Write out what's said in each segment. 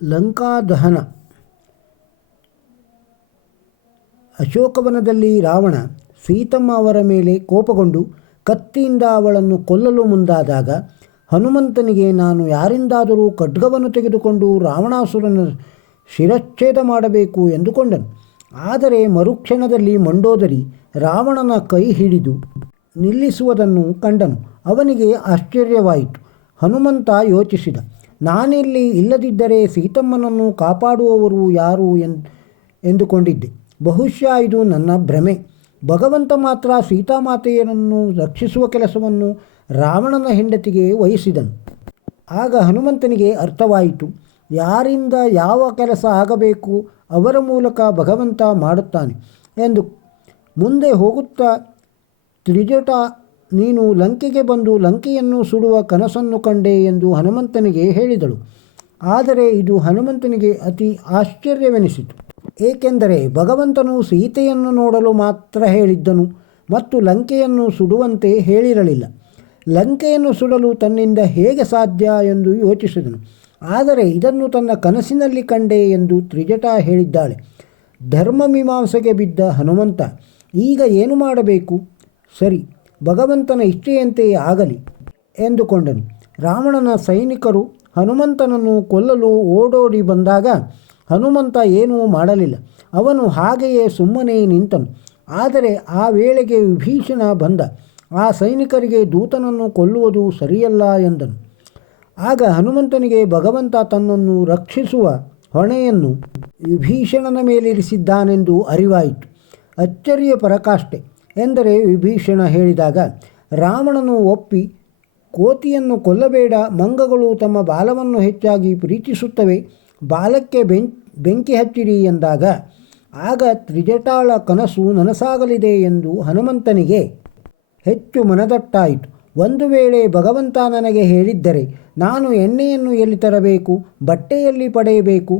ಲಂಕಾದಹನ. ಅಶೋಕವನದಲ್ಲಿ ರಾವಣ ಸೀತಮ್ಮ ಅವರ ಮೇಲೆ ಕೋಪಗೊಂಡು ಕತ್ತಿಯಿಂದ ಅವಳನ್ನು ಕೊಲ್ಲಲು ಮುಂದಾದಾಗ ಹನುಮಂತನಿಗೆ ನಾನು ಯಾರಿಂದಾದರೂ ಖಡ್ಗವನ್ನು ತೆಗೆದುಕೊಂಡು ರಾವಣಾಸುರನ ಶಿರಚ್ಛೇದ ಮಾಡಬೇಕು ಎಂದುಕೊಂಡನು. ಆದರೆ ಮರುಕ್ಷಣದಲ್ಲಿ ಮಂಡೋದರಿ ರಾವಣನ ಕೈ ಹಿಡಿದು ನಿಲ್ಲಿಸುವುದನ್ನು ಕಂಡನು. ಅವನಿಗೆ ಆಶ್ಚರ್ಯವಾಯಿತು. ಹನುಮಂತ ಯೋಚಿಸಿದ, ನಾನಿಲ್ಲಿ ಇಲ್ಲದಿದ್ದರೆ ಸೀತಮ್ಮನನ್ನು ಕಾಪಾಡುವವರು ಯಾರು ಎಂದುಕೊಂಡಿದ್ದೆ. ಬಹುಶಃ ಇದು ನನ್ನ ಭ್ರಮೆ. ಭಗವಂತ ಮಾತ್ರ ಸೀತಾಮಾತೆಯನ್ನು ರಕ್ಷಿಸುವ ಕೆಲಸವನ್ನು ರಾವಣನ ಹೆಂಡತಿಗೆ ವಹಿಸಿದನು. ಆಗ ಹನುಮಂತನಿಗೆ ಅರ್ಥವಾಯಿತು, ಯಾರಿಂದ ಯಾವ ಕೆಲಸ ಆಗಬೇಕು ಅವರ ಮೂಲಕ ಭಗವಂತ ಮಾಡುತ್ತಾನೆ ಎಂದು. ಮುಂದೆ ಹೋಗುತ್ತಾ ತ್ರಿಜಟ, ನೀನು ಲಂಕೆಗೆ ಬಂದು ಲಂಕೆಯನ್ನು ಸುಡುವ ಕನಸನ್ನು ಕಂಡೆ ಎಂದು ಹನುಮಂತನಿಗೆ ಹೇಳಿದಳು. ಆದರೆ ಇದು ಹನುಮಂತನಿಗೆ ಅತಿ ಆಶ್ಚರ್ಯವೆನಿಸಿತು. ಏಕೆಂದರೆ ಭಗವಂತನು ಸೀತೆಯನ್ನು ನೋಡಲು ಮಾತ್ರ ಹೇಳಿದ್ದನು ಮತ್ತು ಲಂಕೆಯನ್ನು ಸುಡುವಂತೆ ಹೇಳಿರಲಿಲ್ಲ. ಲಂಕೆಯನ್ನು ಸುಡಲು ತನ್ನಿಂದ ಹೇಗೆ ಸಾಧ್ಯ ಎಂದು ಯೋಚಿಸಿದನು. ಆದರೆ ಇದನ್ನು ತನ್ನ ಕನಸಿನಲ್ಲಿ ಕಂಡೆ ಎಂದು ತ್ರಿಜಟ ಹೇಳಿದ್ದಾಳೆ. ಧರ್ಮಮೀಮಾಂಸೆಗೆ ಬಿದ್ದ ಹನುಮಂತ ಈಗ ಏನು ಮಾಡಬೇಕು? ಸರಿ, ಭಗವಂತನ ಇಚ್ಛೆಯಂತೆಯೇ ಆಗಲಿ ಎಂದುಕೊಂಡನು. ರಾವಣನ ಸೈನಿಕರು ಹನುಮಂತನನ್ನು ಕೊಲ್ಲಲು ಓಡೋಡಿ ಬಂದಾಗ ಹನುಮಂತ ಏನೂ ಮಾಡಲಿಲ್ಲ. ಅವನು ಹಾಗೆಯೇ ಸುಮ್ಮನೆ ನಿಂತನು. ಆದರೆ ಆ ವೇಳೆಗೆ ವಿಭೀಷಣ ಬಂದ. ಆ ಸೈನಿಕರಿಗೆ ದೂತನನ್ನು ಕೊಲ್ಲುವುದು ಸರಿಯಲ್ಲ ಎಂದನು. ಆಗ ಹನುಮಂತನಿಗೆ ಭಗವಂತ ತನ್ನನ್ನು ರಕ್ಷಿಸುವ ಹೊಣೆಯನ್ನು ವಿಭೀಷಣನ ಮೇಲಿರಿಸಿದ್ದಾನೆಂದು ಅರಿವಾಯಿತು. ಅಚ್ಚರಿಯ ಪರಾಕಾಷ್ಠೆ ಎಂದರೆ ವಿಭೀಷಣ ಹೇಳಿದಾಗ ರಾವಣನು ಒಪ್ಪಿ, ಕೋತಿಯನ್ನು ಕೊಲ್ಲಬೇಡ, ಮಂಗಗಳು ತಮ್ಮ ಬಾಲವನ್ನು ಹೆಚ್ಚಾಗಿ ಪ್ರೀತಿಸುತ್ತವೆ, ಬಾಲಕ್ಕೆ ಬೆಂಕಿ ಹಚ್ಚಿರಿ ಎಂದಾಗ ಆಗ ತ್ರಿಜಟಾಳ ಕನಸು ನನಸಾಗಲಿದೆ ಎಂದು ಹನುಮಂತನಿಗೆ ಹೆಚ್ಚು ಮನದಟ್ಟಾಯಿತು. ಒಂದು ವೇಳೆ ಭಗವಂತ ನನಗೆ ಹೇಳಿದ್ದರೆ ನಾನು ಎಣ್ಣೆಯನ್ನು ಎಲ್ಲಿ ತರಬೇಕು, ಬಟ್ಟೆಯಲ್ಲಿ ಪಡೆಯಬೇಕು,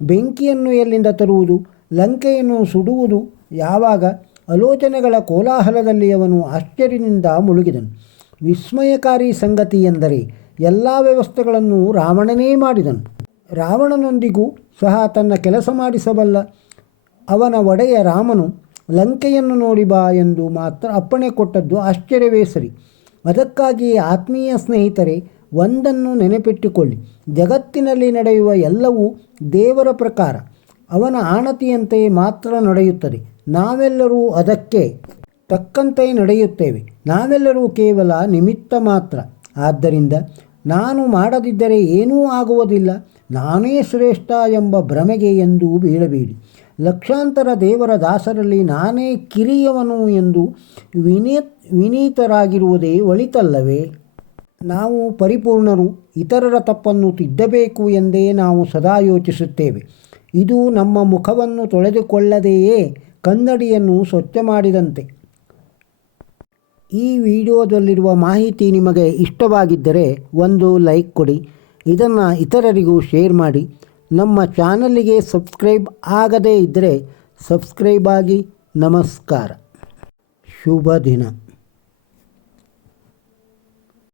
ಬೆಂಕಿಯನ್ನು ಎಲ್ಲಿಂದ ತರುವುದು, ಲಂಕೆಯನ್ನು ಸುಡುವುದು ಯಾವಾಗ? ಆಲೋಚನೆಗಳ ಕೋಲಾಹಲದಲ್ಲಿ ಅವನು ಆಶ್ಚರ್ಯದಿಂದ ಮುಳುಗಿದನು. ವಿಸ್ಮಯಕಾರಿ ಸಂಗತಿ ಎಂದರೆ ಎಲ್ಲ ವ್ಯವಸ್ಥೆಗಳನ್ನು ರಾವಣನೇ ಮಾಡಿದನು. ರಾವಣನೊಂದಿಗೂ ಸಹ ತನ್ನ ಕೆಲಸ ಮಾಡಿಸಬಲ್ಲ ಅವನ ಒಡೆಯ ರಾಮನು ಲಂಕೆಯನ್ನು ನೋಡಿ ಬಾ ಎಂದು ಮಾತ್ರ ಅಪ್ಪಣೆ ಕೊಟ್ಟದ್ದು ಆಶ್ಚರ್ಯವೇ ಸರಿ. ಅದಕ್ಕಾಗಿ ಆತ್ಮೀಯ ಸ್ನೇಹಿತರೆ, ಒಂದನ್ನು ನೆನಪಿಟ್ಟುಕೊಳ್ಳಿ, ಜಗತ್ತಿನಲ್ಲಿ ನಡೆಯುವ ಎಲ್ಲವೂ ದೇವರ ಪ್ರಕಾರ, ಅವನ ಆಣತಿಯಂತೆ ಮಾತ್ರ ನಡೆಯುತ್ತದೆ. ನಾವೆಲ್ಲರೂ ಅದಕ್ಕೆ ತಕ್ಕಂತೆ ನಡೆಯುತ್ತೇವೆ. ನಾವೆಲ್ಲರೂ ಕೇವಲ ನಿಮಿತ್ತ ಮಾತ್ರ. ಆದ್ದರಿಂದ ನಾನು ಮಾಡದಿದ್ದರೆ ಏನೂ ಆಗುವುದಿಲ್ಲ, ನಾನೇ ಶ್ರೇಷ್ಠ ಎಂಬ ಭ್ರಮೆಗೆ ಎಂದೂ ಬೀಳಬೇಡಿ. ಲಕ್ಷಾಂತರ ದೇವರ ದಾಸರಲ್ಲಿ ನಾನೇ ಕಿರಿಯವನು ಎಂದು ವಿನೀತರಾಗಿರುವುದೇ ಒಳಿತಲ್ಲವೇ? ನಾವು ಪರಿಪೂರ್ಣರು, ಇತರರ ತಪ್ಪನ್ನು ತಿದ್ದಬೇಕು ಎಂದೇ ನಾವು ಸದಾ ಯೋಚಿಸುತ್ತೇವೆ. ಇದು ನಮ್ಮ ಮುಖವನ್ನು ತೊಳೆದುಕೊಳ್ಳದೆಯೇ ಕನ್ನಡಿಯನ್ನು ಸ್ವಚ್ಛ ಮಾಡಿದಂತೆ. ಈ ವಿಡಿಯೋದಲ್ಲಿರುವ ಮಾಹಿತಿ ನಿಮಗೆ ಇಷ್ಟವಾಗಿದ್ದರೆ ಒಂದು ಲೈಕ್ ಕೊಡಿ, ಇದನ್ನು ಇತರರಿಗೂ ಶೇರ್ ಮಾಡಿ. ನಮ್ಮ ಚಾನಲಿಗೆ ಸಬ್ಸ್ಕ್ರೈಬ್ ಆಗದೇ ಇದ್ದರೆ ಸಬ್ಸ್ಕ್ರೈಬ್ ಆಗಿ. ನಮಸ್ಕಾರ, ಶುಭ ದಿನ.